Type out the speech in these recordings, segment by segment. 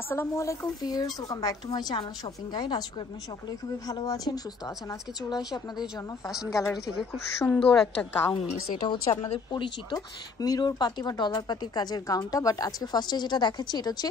আসসালামু আলাইকুম viewers, welcome back to my channel shopping guide. আজকে আপনারা সকলেই খুবই ভালো আছেন, সুস্থ আছেন। আজকে চলে আসি আপনাদের জন্য ফ্যাশন গ্যালারি থেকে খুব সুন্দর একটা গাউন নিয়ে। এটা হচ্ছে আপনাদের পরিচিত মিরর পাতি বা ডলার পাতির কাজের গাউনটা, বাট আজকে ফার্স্টে যেটা দেখাচ্ছি এটা হচ্ছে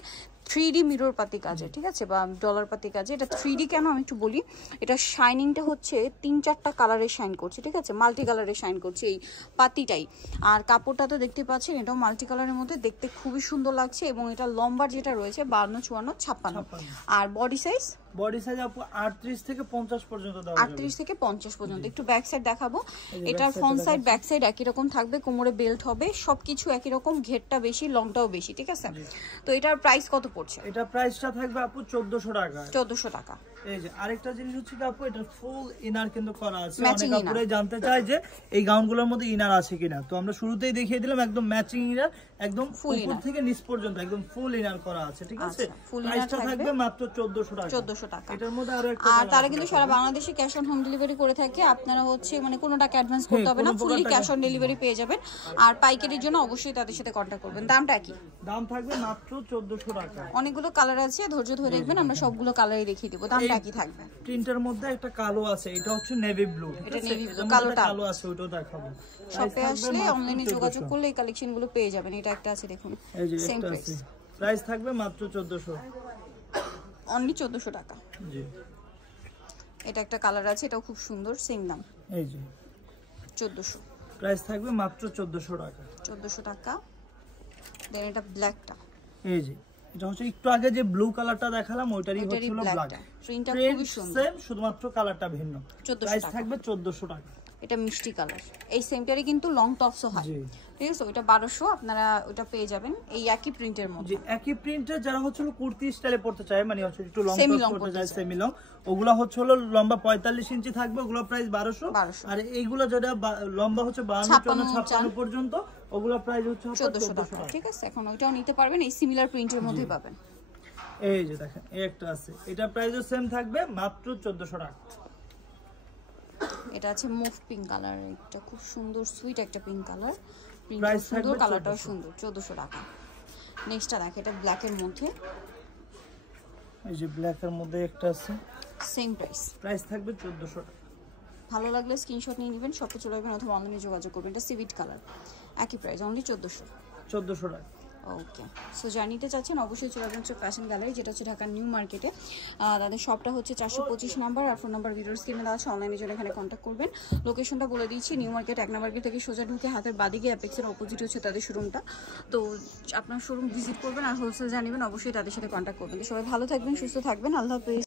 3D মিরর পাতি কাজের, ঠিক আছে, বা ডলার পাতি কাজে। এটা 3D কেন আমি একটু বলি। এটা শাইনিংটা হচ্ছে 3-4টা কালারে শাইন করছে, ঠিক আছে, মাল্টি কালারে শাইন করছে এই পাতিটাই। আর কাপড়টা তো দেখতে পাচ্ছেন, এটাও মাল্টি কালারের মধ্যে দেখতে খুবই সুন্দর লাগছে। এবং এটা লম্বার যেটা রয়েছে 52, 54, 56। আর বডি সাইজ আপু 38 থেকে 50 পর্যন্ত দাও, 38 থেকে 50 পর্যন্ত। একটু ব্যাক সাইড দেখাবো। এটার ফ্রন্ট সাইড ব্যাক সাইড একই রকম থাকবে, কোমরে বেল্ট হবে, সবকিছু একই রকম, ঘেরটা বেশি, লংটাও বেশি, ঠিক আছে। তো এটার প্রাইস কত পড়ছে? এটা প্রাইসটা থাকবে আপু 1400 টাকা। 1400 টাকা। এই যে আরেকটা জিনিস হচ্ছে আপু, এটা ফুল ইনার কিন্তু করা আছে। ম্যাচিং অনেক আপুরাই জানতে চায় যে এই গাউনগুলোর মধ্যে ইনার আছে কিনা, তো আমরা শুরুতেই দেখিয়ে দিলাম একদম ম্যাচিং ইনার, একদম উপর থেকে নিচ পর্যন্ত একদম ফুল ইনার করা আছে, ঠিক আছে। প্রাইসটা থাকবে মাত্র 1400 টাকা। 1400 টাকা। এটার মধ্যে আরো একটা, আর তারা কিন্তু সারা বাংলাদেশে ক্যাশ অন হোম ডেলিভারি করে থাকে। আপনারা হচ্ছে মানে কোনো টাকা অ্যাডভান্স করতে হবে না, ফুললি ক্যাশ অন ডেলিভারি পেয়ে যাবেন। আর পাইকারির জন্য অবশ্যই তাদের সাথে কন্টাক্ট করবেন। দামটা কি? দাম থাকবে মাত্র 1400 টাকা। অনেকগুলো কালার আছে, ধৈর্য ধরে দেখবেন, আমরা সবগুলো কালারই দেখিয়ে দেব। দামটা কি থাকবে? প্রিন্টের মধ্যে একটা কালো আছে, এটা হচ্ছে নেভি ব্লু, এটা নেভি ব্লু, কালো আছে, ওটাও দেখাবো। শপে আসলে অনলাইনে যোগাযোগ করলে এই কালেকশনগুলো পেয়ে যাবেন। এটা একটা আছে দেখুন, সেম প্রাইস। প্রাইস থাকবে মাত্র 1400, অনলি 1400 টাকা। জি। এটা একটা কালার আছে, এটাও খুব সুন্দর, সেম দাম, এই যে 1400। প্রাইস থাকবে মাত্র 1400 টাকা। 1400 টাকা। দেন এটা ব্ল্যাকটা, এই যে এটা হচ্ছে একটু আগে যে ব্লু কালারটা দেখালাম ওইটারই হচ্ছে ব্ল্যাক। প্রিন্টটা খুবই সুন্দর, সেম, শুধুমাত্র কালারটা ভিন্ন। প্রাইস থাকবে 1400 টাকা। এটা মিষ্টি কালার। এই সেমটারই কিন্তু লং টপসও হয়, ঠিক আছে। ওইটা 1200, আপনারা ওটা পেয়ে যাবেন এই একই প্রিন্টের মধ্যে। একই প্রিন্টের যারা হচ্ছে কুর্তি স্টাইলে পড়তে চায়, মানে হচ্ছে একটু লং টপ পড়তে চায়, সেমি লং, ওগুলা হচ্ছে লম্বা 45 ইঞ্চি থাকবে, ওগুলো প্রাইস 1200। আর এইগুলা যেটা লম্বা হচ্ছে 52, 56 পর্যন্ত, ওগুলো প্রাইস হচ্ছে 1400 টাকা, ঠিক আছে। এখন ওইটাও নিতে পারবেন, এই সিমিলার প্রিন্টের মধ্যেই পাবেন। এই যে দেখেন, এই একটা আছে, এটা প্রাইসও সেম থাকবে মাত্র 1400 টাকা। এটা আছে মুভ পিঙ্ক কালার, এটা খুব সুন্দর সুইট একটা পিঙ্ক কালার, প্রিন্টটা সুন্দর, কালারটাও সুন্দর, 1400 টাকা। নেক্সটটা দেখো, এটা ব্ল্যাক এর মধ্যে, এই যে ব্ল্যাক এর মধ্যে একটা আছে, সেম প্রাইস থাকবে 1400 টাকা। ভালো লাগলে স্ক্রিনশট নিয়ে নেবেন, শপে চলে যাবেন অথবা অনলাইনে যোগাযোগ করবেন। এটা সিভিট কালার, একই প্রাইস, অনলি 1400 টাকা। ওকে, সো জানিতে চাচ্ছেন অবশ্যই চলে আসবেন ফ্যাশন গ্যালারি, যেটা হচ্ছে ঢাকার নিউ মার্কেটে। তাদের শপটা হচ্ছে 425 নাম্বার, আর ফোন নাম্বার ভিডিওর স্ক্রিনে দেওয়া আছে। অনলাইনে জন্য এখানে কন্ট্যাক্ট করবেন। লোকেশনটা বলে দিচ্ছি, নিউ মার্কেট 1 নাম্বার গেট থেকে সোজা ঢুকে হাতের বাদিকে অ্যাপেক্সের অপোজিট হচ্ছে তাদের শোরুমটা। তো আপনার শোরুম ভিজিট করবেন আর হোলসেল জানিবেন, অবশ্যই তাদের সাথে কন্ট্যাক্ট করবেন। তো সবাই ভালো থাকবেন, সুস্থ থাকবেন, আল্লাহ হাফেজ।